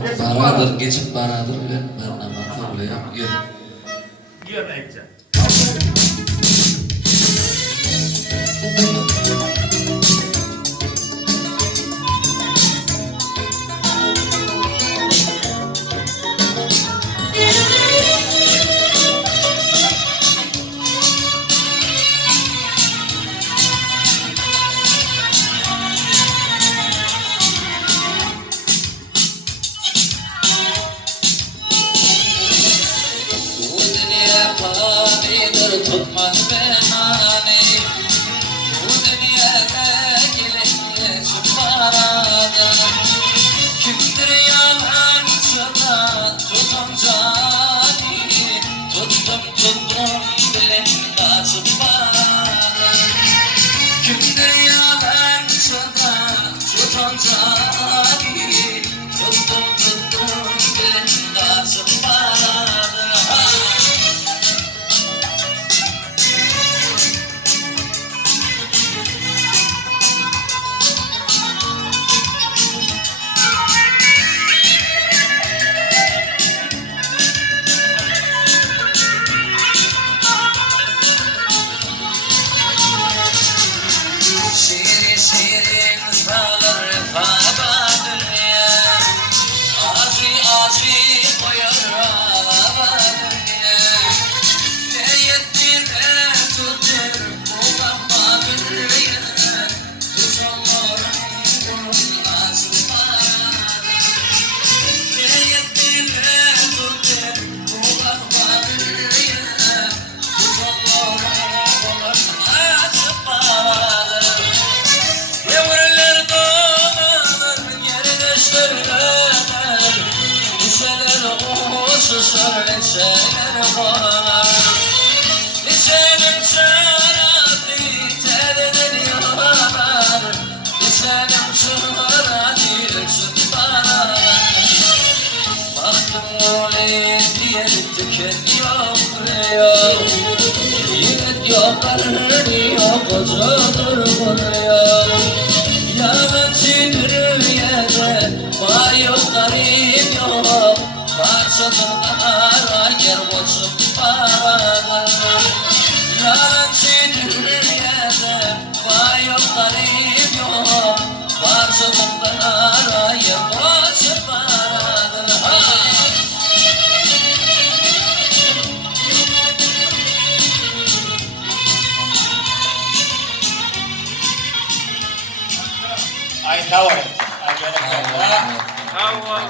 Baradır, geçip baradır bilen ben namazı oluyor. Gel. Gel Ekcan. Tutmaz benani bu dünyada gelince çıkmaradan kimdir yalancına tutun cani tuttum bile kaçıp baradan kimdir yalancına tutun cani tuttum bile kaçıp baradan. Kocadır buraya Yabancıdır yere Var yok garip yok Parçadır yer boşuk paralar Yabancıdır yere Var yok garip yok Parçadır yer boşuk paralar. Ay tawar. Ay tawar. Tawar.